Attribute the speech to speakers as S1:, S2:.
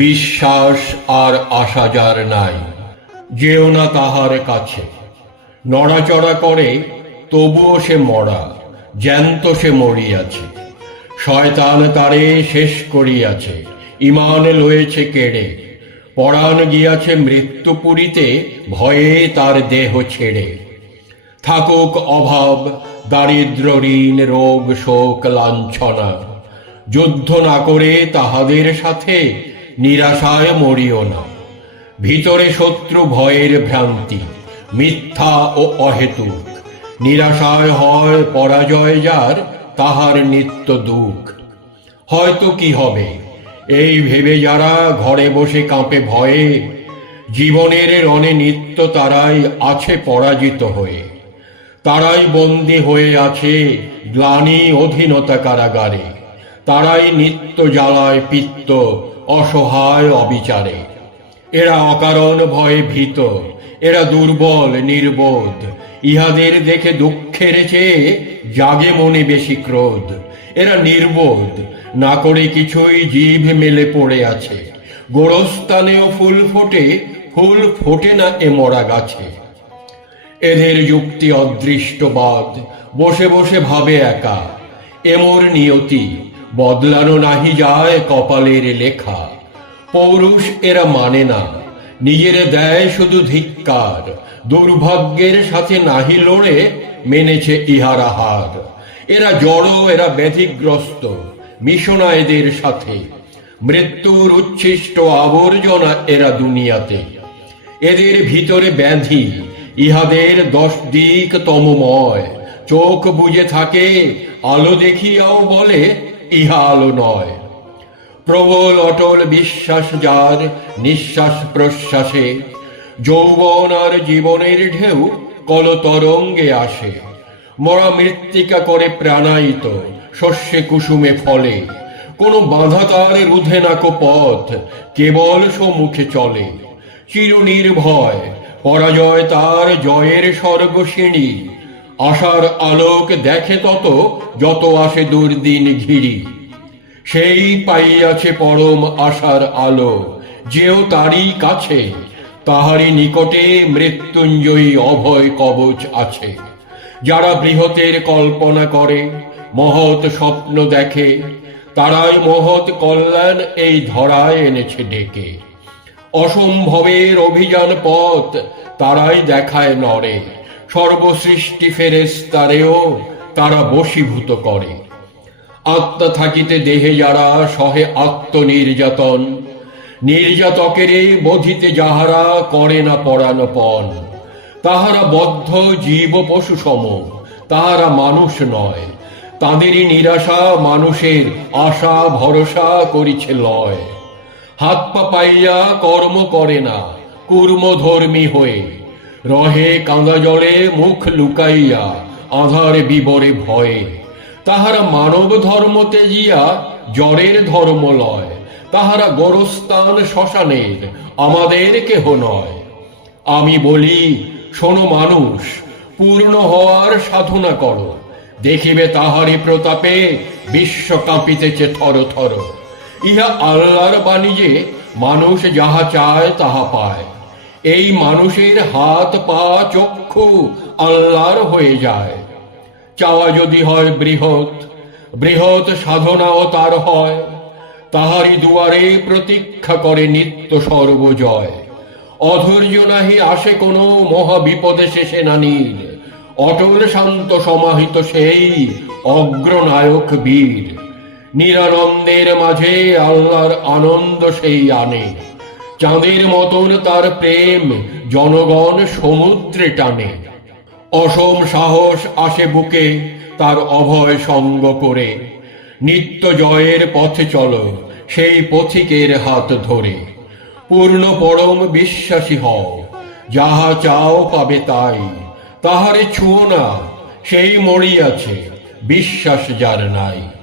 S1: বিশ্বাস আর আশা যার নাই, যেও না তাহার কাছে। নড়াচড়া করে তবুও সে মরা, জ্যান্ত সে মরিয়াছে। শয়তান তারে শেষ করিয়াছে, ইমান লয়েছে কেড়ে। পরাণ গিয়াছে মৃত্যুপুরীতে ভয়ে তার দেহ ছেড়ে। থাকুক অভাব, দারিদ্র ঋণ, রোগ, শোক, লাঞ্ছনা। যুদ্ধ না করে তাহাদের সাথে নিরাশায় মরিও না। ভিতরে শত্রু ভয়ের ভ্রান্তি, মিথ্যা ও অহেতুক। নিরাশায় হয় পরাজয় যার, তাহার নিত্য দুঃখ। হয়তো কি হবে? এই ভেবে যারা ঘরে বসে কাঁপে ভয়ে, জীবনের রণে নিত্য তারাই আছে পরাজিত হয়ে। তারাই বন্দী হয়ে আছে গ্লানি অধীনতা কারাগারে। তারাই নিত্য জ্বালায় পিত্ত, অসহায় অবিচারে। এরা অকারণ ভয়ে ভীত, এরা দুর্বল, নির্বোধ। ইহাদের দেখে দুঃখের চেয়ে জাগে মনে বেশি ক্রোধ। এরা নির্বোধ, না করে কিছুই জিভ মেলে পড়ে আছে। গোরস্থানেও ফুল ফোটে ফুল ফোটে না এ মরা গাছে। এদের যুক্তি অদৃষ্টবাদ, বসে বসে ভাবে একা। এমর নিয়তি বদলানো নাহি যায় কপালের লেখা। পৌরুষ এরা মানে না, নিজের দেয় শুধু ধিক্কার। দুর্ভাগ্যের সাথে নাহি লড়ে মেনেছে ইহারা হার এরা জড়, এরা ব্যাধিগ্রস্ত মিশনা এদের সাথে। মৃত্যুর উচ্ছিষ্ট আবর্জনা এরা দুনিয়াতে। এদের ভিতরে ব্যাধি, ইহাদের দশ দিক তমময়। চোখ বুঝে থাকে, আলো দেখিয়াও বলে ইহা আলো নয়। প্রবল, অটল বিশ্বাস যার নিঃশ্বাস প্রশ্বাসে, যৌবন আর জীবনের ঢেউ কলতরঙ্গে আসে। মরা মৃত্তিকা করে প্রাণায়িত, শস্যে কুসুমে ফলে। কোনো বাধা তার রুধে নাকো পথ কেবল সম্মুখে চলে। চির নির্ভয় পরাজয় তার জয়ের স্বর্গসিঁড়ি আশার আলোক দেখে তত, যত আসে দুর্দিন ঘিরি। সেই পাইয়াছে পরম আশার আলো, যেও তারই কাছে, তাহারই নিকটে মৃত্যুঞ্জয়ী অভয় কবচ আছে। যারা বৃহতের কল্পনা করে, মহৎ স্বপ্ন দেখে, তারাই মহৎ কল্যাণ এই ধরায় এনেছে ডেকে। অসম্ভবের অভিযান পথ তারাই দেখায় নরে সর্বসৃষ্টি ফেরেস তারেও তারা বশীভূত করে। আত্মা থাকিতে দেহে যারা সহে আত্মনির্যাতন, নির্যাতকের বোধিতে যাহারা করে না পরাণ পণ তাহারা বদ্ধ জীব পশু সম তাহারা মানুষ নয়। তাদেরই নিরাশা মানুষের আশা, ভরসা করিছে লয়। হাত পা পাইয়া কর্ম করে না, কুর্মধর্মী হয়ে। রহে কাঁদা জলে, মুখ লুকাইয়া, আধারে বিবরে ভয়ে। তাহারা মানব ধর্ম তেজিয়া জড়ের ধর্ম লয়। তাহারা গোরস্থান শ্মশানের, আমাদের কেহ নয়। আমি বলি, শোনো মানুষ, পূর্ণ হওয়ার সাধনা করো। দেখিবে তাহারি প্রতাপে বিশ্ব কাঁপিতেছে থর থর। ইহা আল্লাহর বাণী যে, মানুষ যাহা চায় তাহা পায়। এই মানুষের হাত পা চক্ষু আল্লাহর হয়ে যায়। চাওয়া যদি হয় বৃহৎ বৃহৎ সাধনাও তার হয়। তাহারি দুয়ারে প্রতীক্ষা করে নিত্য সর্বজয়। অধৈর্য নাহি আসে কোনো মহাবিপদে শেষে নানির অটল শান্ত সমাহিত সেই অগ্রনায়ক বীর। নিরানন্দের মাঝে আল্লাহর আনন্দ সেই আনে। চাঁদের মতন তার প্রেম জনগণ সমুদ্রে টানে। অসম সাহস আসে বুকে, তার অভয় সঙ্গ করে। নিত্য জয়ের পথে চলো, সেই পথিকের হাত ধরে। পূর্ণ পরম বিশ্বাসী হও, যাহা চাও পাবে তাই। তাহারে ছুঁয়ো না, সেই মরিয়াছে, বিশ্বাস যার নাই।